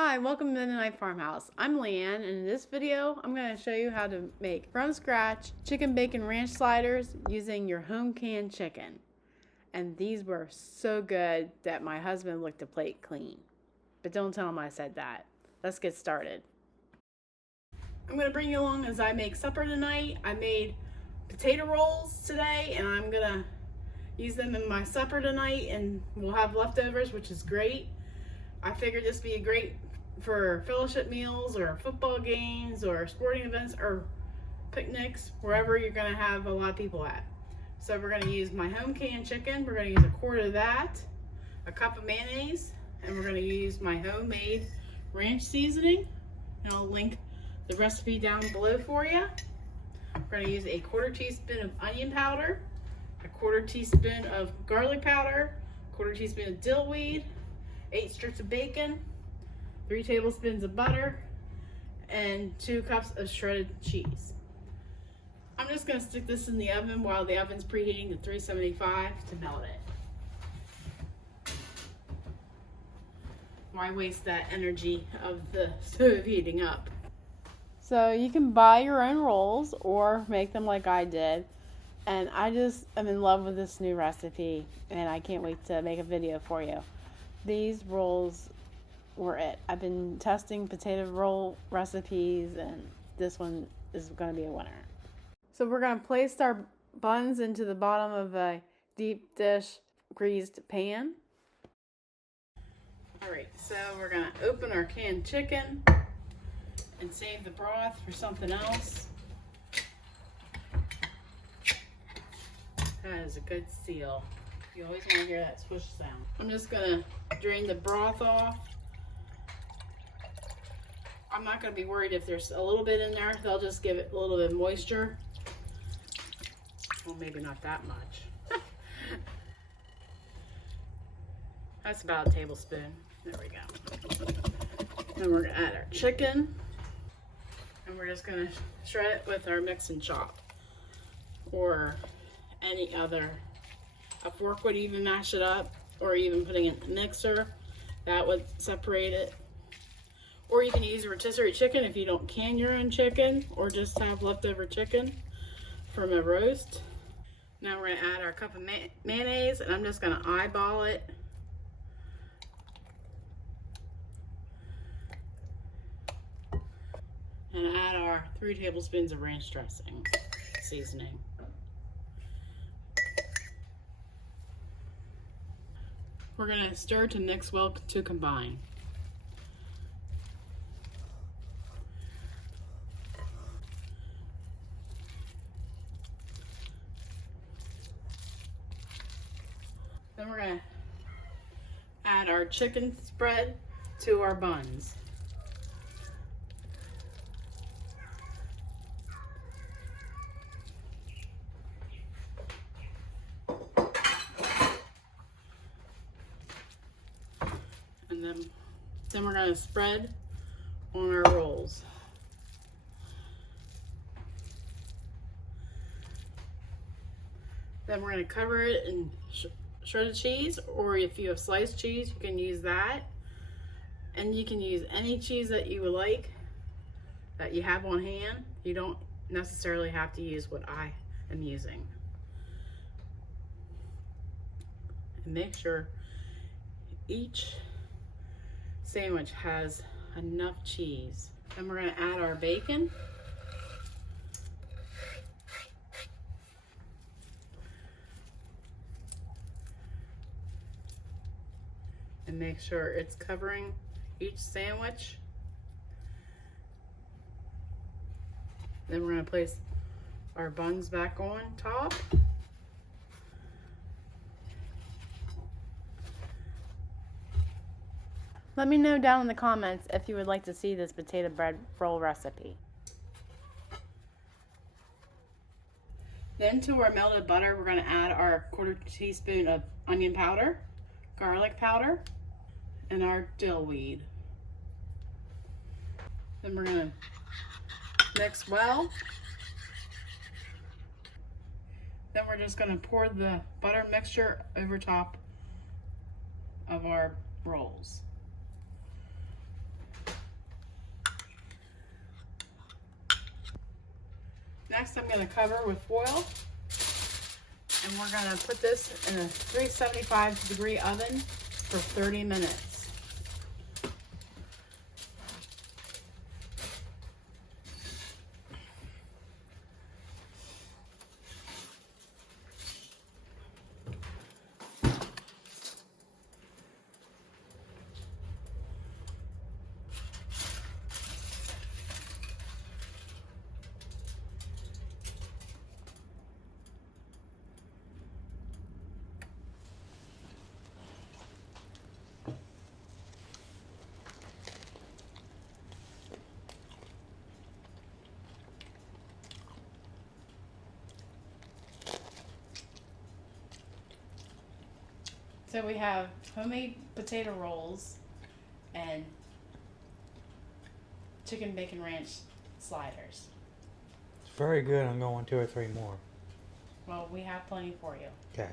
Hi, welcome to Mennonite Farmhouse. I'm Leanne, and in this video, I'm going to show you how to make from scratch chicken bacon ranch sliders using your home canned chicken. And these were so good that my husband licked the plate clean. But don't tell him I said that. Let's get started. I'm going to bring you along as I make supper tonight. I made potato rolls today, and I'm going to use them in my supper tonight, and we'll have leftovers, which is great. I figured this would be great for fellowship meals or football games or sporting events or picnics, wherever you're going to have a lot of people at. So we're going to use my home canned chicken. We're going to use a quart of that, a cup of mayonnaise, and we're going to use my homemade ranch seasoning. And I'll link the recipe down below for you. We're going to use a quarter teaspoon of onion powder, a quarter teaspoon of garlic powder, a quarter teaspoon of dill weed, 8 strips of bacon, 3 tablespoons of butter, and 2 cups of shredded cheese. I'm just going to stick this in the oven while the oven's preheating to 375 to melt it. Why waste that energy of the stove heating up? So you can buy your own rolls or make them like I did. And I just am in love with this new recipe, and I can't wait to make a video for you. These rolls were it. I've been testing potato roll recipes, and this one is going to be a winner. So we're going to place our buns into the bottom of a deep dish greased pan. Alright, so we're going to open our canned chicken and save the broth for something else. That is a good seal. You always want to hear that swish sound. I'm just going to drain the broth off. I'm not going to be worried if there's a little bit in there. They'll just give it a little bit of moisture. Well, maybe not that much. That's about a tablespoon. There we go. Then we're going to add our chicken. And we're just going to shred it with our mix and chop. Or any other. A fork would even mash it up, or even putting it in a mixer. That would separate it. Or you can use a rotisserie chicken if you don't can your own chicken, or just have leftover chicken from a roast. Now we're going to add our cup of mayonnaise, and I'm just going to eyeball it. And add our 3 tablespoons of ranch dressing seasoning. We're going to stir to mix well to combine. Then we're going to add our chicken spread to our buns. And then we're going to spread on our rolls. Then we're going to cover it in shredded cheese, or if you have sliced cheese, you can use that. And you can use any cheese that you would like, that you have on hand. You don't necessarily have to use what I am using. And make sure each sandwich has enough cheese. Then we're going to add our bacon. And make sure it's covering each sandwich. Then we're going to place our buns back on top. Let me know down in the comments if you would like to see this potato bread roll recipe. Then to our melted butter, we're going to add our quarter teaspoon of onion powder, garlic powder, and our dill weed. Then we're going to mix well. Then we're just going to pour the butter mixture over top of our rolls. Next, I'm going to cover with foil. And we're going to put this in a 375-degree oven for 30 minutes. So we have homemade potato rolls and chicken bacon ranch sliders. It's very good. I'm going 2 or 3 more. Well, we have plenty for you. Okay.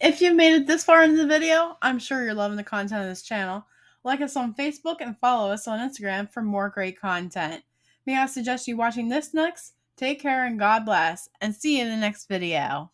If you've made it this far into the video, I'm sure you're loving the content of this channel. Like us on Facebook and follow us on Instagram for more great content. May I suggest you watching this next? Take care and God bless, and see you in the next video.